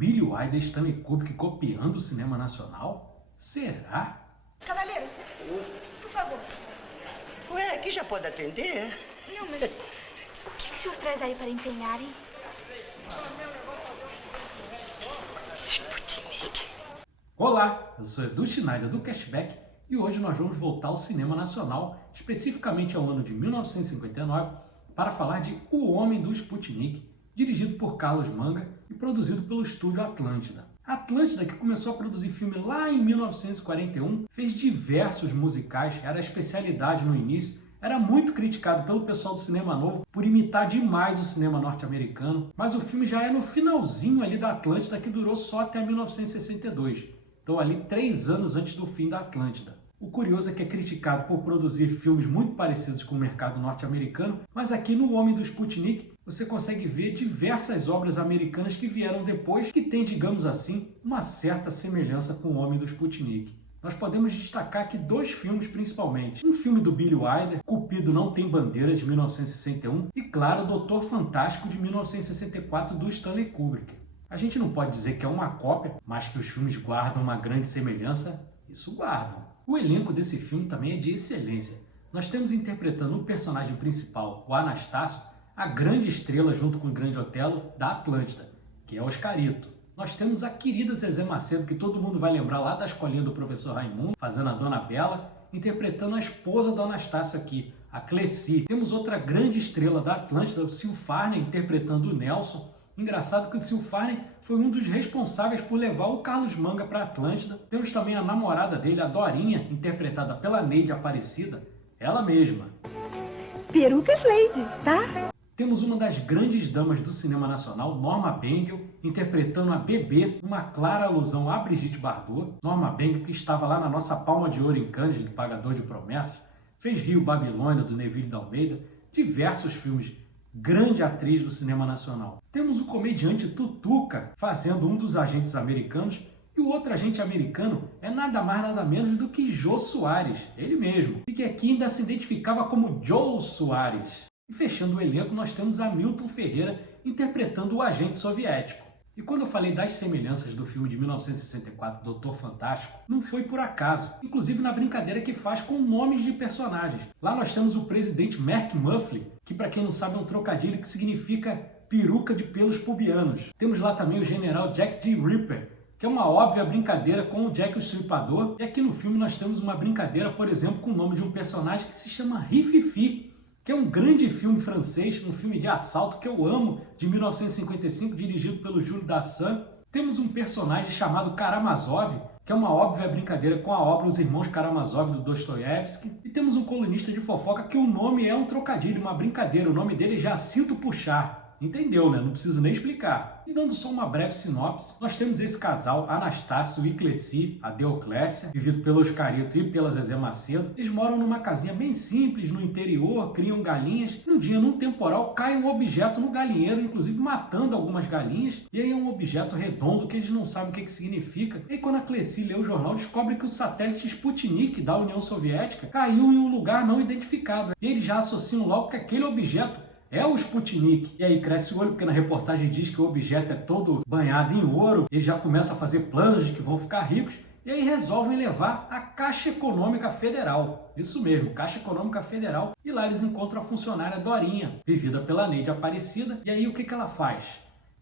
Billy Wilder e Stanley Kubrick copiando o cinema nacional? Será? Cavaleiro, por favor. Ué, aqui já pode atender? Não, mas o que o senhor traz aí para empenhar, hein? Sputnik. Olá, eu sou Edu Schneider do Cashback e hoje nós vamos voltar ao cinema nacional, especificamente ao ano de 1959, para falar de O Homem do Sputnik, dirigido por Carlos Manga e produzido pelo estúdio Atlântida. A Atlântida, que começou a produzir filme lá em 1941, fez diversos musicais, era a especialidade no início, era muito criticado pelo pessoal do cinema novo por imitar demais o cinema norte-americano, mas o filme já é no finalzinho ali da Atlântida, que durou só até 1962. Então ali 3 anos antes do fim da Atlântida. O curioso é que é criticado por produzir filmes muito parecidos com o mercado norte-americano, mas aqui no Homem do Sputnik você consegue ver diversas obras americanas que vieram depois que têm, digamos assim, uma certa semelhança com o Homem do Sputnik. Nós podemos destacar aqui 2 filmes principalmente. Um filme do Billy Wilder, Cupido Não Tem Bandeira, de 1961, e claro, Doutor Fantástico, de 1964, do Stanley Kubrick. A gente não pode dizer que é uma cópia, mas que os filmes guardam uma grande semelhança, isso guardam. O elenco desse filme também é de excelência. Nós temos interpretando o personagem principal, o Anastácio, a grande estrela junto com o grande Otelo da Atlântida, que é Oscarito. Nós temos a querida Zezé Macedo, que todo mundo vai lembrar lá da escolinha do professor Raimundo, fazendo a Dona Bela, interpretando a esposa do Anastácio aqui, a Cleci. Temos outra grande estrela da Atlântida, o Sil Farney, interpretando o Nelson. Engraçado que o Sil Farney foi um dos responsáveis por levar o Carlos Manga para a Atlântida. Temos também a namorada dele, a Dorinha, interpretada pela Neide Aparecida, ela mesma. Perucas Lady, tá? Temos uma das grandes damas do cinema nacional, Norma Bengel, interpretando a Bebê, uma clara alusão a Brigitte Bardot. Norma Bengel, que estava lá na nossa Palma de Ouro em Cannes, do Pagador de Promessas, fez Rio Babilônia, do Neville de Almeida, diversos filmes, grande atriz do cinema nacional. Temos o comediante Tutuca, fazendo um dos agentes americanos, e o outro agente americano é nada mais nada menos do que Jô Soares, ele mesmo, e que aqui ainda se identificava como Joe Soares. E fechando o elenco, nós temos Hamilton Ferreira interpretando o agente soviético. E quando eu falei das semelhanças do filme de 1964, Doutor Fantástico, não foi por acaso, inclusive na brincadeira que faz com nomes de personagens. Lá nós temos o presidente Mark Muffley, que para quem não sabe é um trocadilho que significa peruca de pelos pubianos. Temos lá também o general Jack D. Ripper, que é uma óbvia brincadeira com o Jack o Estripador. E aqui no filme nós temos uma brincadeira, por exemplo, com o nome de um personagem que se chama Rififi, que é um grande filme francês, um filme de assalto que eu amo, de 1955, dirigido pelo Jules Dassin. Temos um personagem chamado Karamazov, que é uma óbvia brincadeira com a obra Os Irmãos Karamazov, do Dostoiévski. E temos um colunista de fofoca que o nome é um trocadilho, uma brincadeira. O nome dele é Jacinto Puxar. Entendeu, né? Não preciso nem explicar. E dando só uma breve sinopse, nós temos esse casal, Anastácio e Cleci, a Deoclécia, vivido pelo Oscarito e pela Zezé Macedo. Eles moram numa casinha bem simples, no interior, criam galinhas. E um dia, num temporal, cai um objeto no galinheiro, inclusive matando algumas galinhas. E aí é um objeto redondo que eles não sabem o que significa. E aí, quando a Cleci lê o jornal, descobre que o satélite Sputnik da União Soviética caiu em um lugar não identificado. E eles já associam logo que aquele objeto é o Sputnik. E aí cresce o olho, porque na reportagem diz que o objeto é todo banhado em ouro. Eles já começam a fazer planos de que vão ficar ricos. E aí resolvem levar a Caixa Econômica Federal. Isso mesmo, Caixa Econômica Federal. E lá eles encontram a funcionária Dorinha, vivida pela Neide Aparecida. E aí o que ela faz?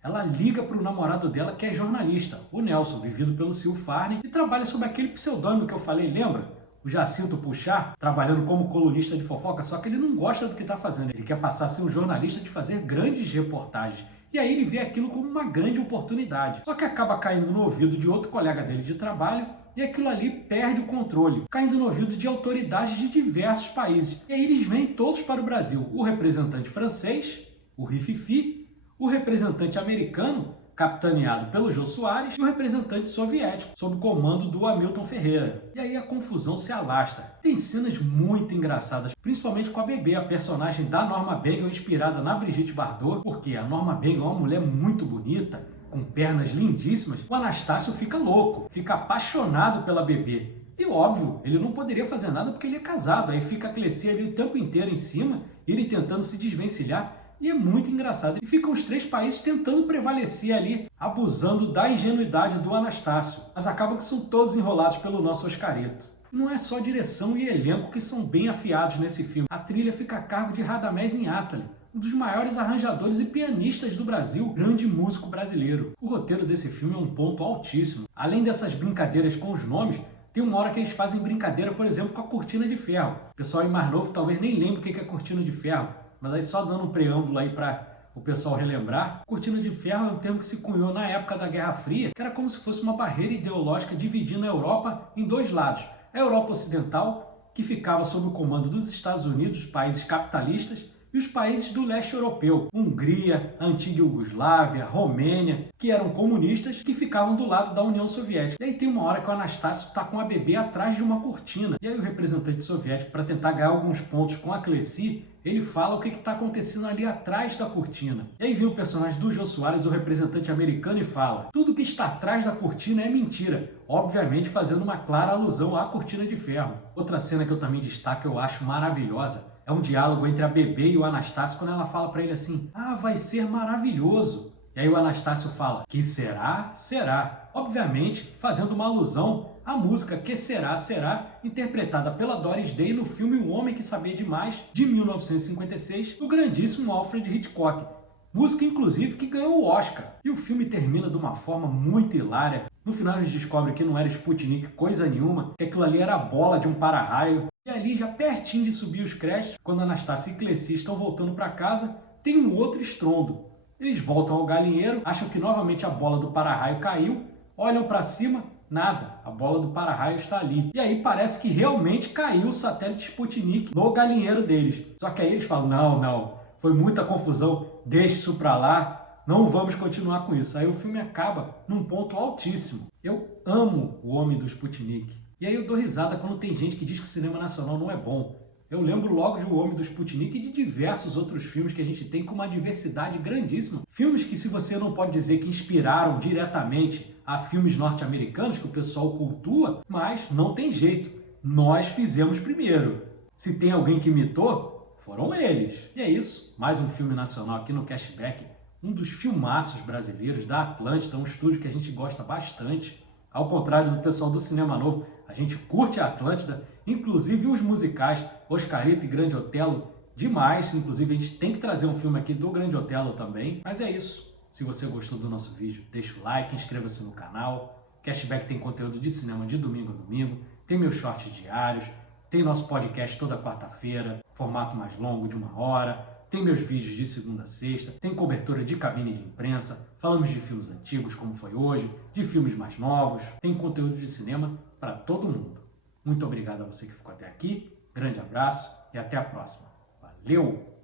Ela liga para o namorado dela, que é jornalista, o Nelson, vivido pelo Sil Farney, e trabalha sob aquele pseudônimo que eu falei, lembra? O Jacinto Puxar, trabalhando como colunista de fofoca, só que ele não gosta do que está fazendo. Ele quer passar a ser um jornalista de fazer grandes reportagens. E aí ele vê aquilo como uma grande oportunidade. Só que acaba caindo no ouvido de outro colega dele de trabalho e aquilo ali perde o controle, caindo no ouvido de autoridades de diversos países. E aí eles vêm todos para o Brasil. O representante francês, o Rififi, o representante americano, capitaneado pelo Jô Soares, e o representante soviético, sob o comando do Hamilton Ferreira. E aí a confusão se alastra. Tem cenas muito engraçadas, principalmente com a Bebê, a personagem da Norma Bengel, inspirada na Brigitte Bardot, porque a Norma Bengel é uma mulher muito bonita, com pernas lindíssimas. O Anastácio fica louco, fica apaixonado pela Bebê. E óbvio, ele não poderia fazer nada porque ele é casado. Aí fica a Cleci ali o tempo inteiro em cima, ele tentando se desvencilhar. E é muito engraçado. E ficam os três países tentando prevalecer ali, abusando da ingenuidade do Anastácio. Mas acaba que são todos enrolados pelo nosso Oscarito. E não é só direção e elenco que são bem afiados nesse filme. A trilha fica a cargo de Radamés Inátali, um dos maiores arranjadores e pianistas do Brasil, grande músico brasileiro. O roteiro desse filme é um ponto altíssimo. Além dessas brincadeiras com os nomes, tem uma hora que eles fazem brincadeira, por exemplo, com a cortina de ferro. O pessoal aí mais novo talvez nem lembre o que é cortina de ferro, mas aí só dando um preâmbulo aí para o pessoal relembrar. Cortina de ferro é um termo que se cunhou na época da Guerra Fria, que era como se fosse uma barreira ideológica dividindo a Europa em dois lados. A Europa Ocidental, que ficava sob o comando dos Estados Unidos, países capitalistas, e os países do leste europeu, Hungria, a antiga Iugoslávia, Romênia, que eram comunistas, que ficavam do lado da União Soviética. E aí tem uma hora que o Anastácio está com a bebê atrás de uma cortina. E aí o representante soviético, para tentar ganhar alguns pontos com a Cleci, ele fala o que está acontecendo ali atrás da cortina. E aí vem o personagem do Jô Soares, o representante americano, e fala: tudo que está atrás da cortina é mentira. Obviamente fazendo uma clara alusão à cortina de ferro. Outra cena que eu também destaco, eu acho maravilhosa, é um diálogo entre a bebê e o Anastácio, quando ela fala para ele assim: ah, vai ser maravilhoso. E aí o Anastácio fala: que será? Será. Obviamente fazendo uma alusão à música Que Será, Será, interpretada pela Doris Day no filme O Homem que Sabia Demais, de 1956, do grandíssimo Alfred Hitchcock. Música, inclusive, que ganhou o Oscar. E o filme termina de uma forma muito hilária. No final eles descobrem que não era Sputnik coisa nenhuma, que aquilo ali era a bola de um para-raio. E ali, já pertinho de subir os créditos, quando Anastácio e Cleci estão voltando para casa, tem um outro estrondo. Eles voltam ao galinheiro, acham que novamente a bola do para-raio caiu, olham para cima, nada, a bola do para-raio está ali. E aí parece que realmente caiu o satélite Sputnik no galinheiro deles. Só que aí eles falam: não, foi muita confusão, deixe isso para lá, não vamos continuar com isso. Aí o filme acaba num ponto altíssimo. Eu amo O Homem do Sputnik. E aí eu dou risada quando tem gente que diz que o cinema nacional não é bom. Eu lembro logo de O Homem do Sputnik e de diversos outros filmes que a gente tem com uma diversidade grandíssima. Filmes que, se você não pode dizer que inspiraram diretamente a filmes norte-americanos, que o pessoal cultua, mas não tem jeito. Nós fizemos primeiro. Se tem alguém que imitou, foram eles. E é isso. Mais um filme nacional aqui no Cashback. Um dos filmaços brasileiros da Atlântida, um estúdio que a gente gosta bastante. Ao contrário do pessoal do Cinema Novo, a gente curte a Atlântida, inclusive os musicais Oscarito e Grande Otelo, demais. Inclusive a gente tem que trazer um filme aqui do Grande Otelo também. Mas é isso. Se você gostou do nosso vídeo, deixa o like, inscreva-se no canal. Cashback tem conteúdo de cinema de domingo a domingo, tem meus shorts diários, tem nosso podcast toda quarta-feira, formato mais longo de 1 hora, tem meus vídeos de segunda a sexta, tem cobertura de cabine de imprensa, falamos de filmes antigos, como foi hoje, de filmes mais novos, tem conteúdo de cinema para todo mundo. Muito obrigado a você que ficou até aqui, grande abraço e até a próxima. Valeu!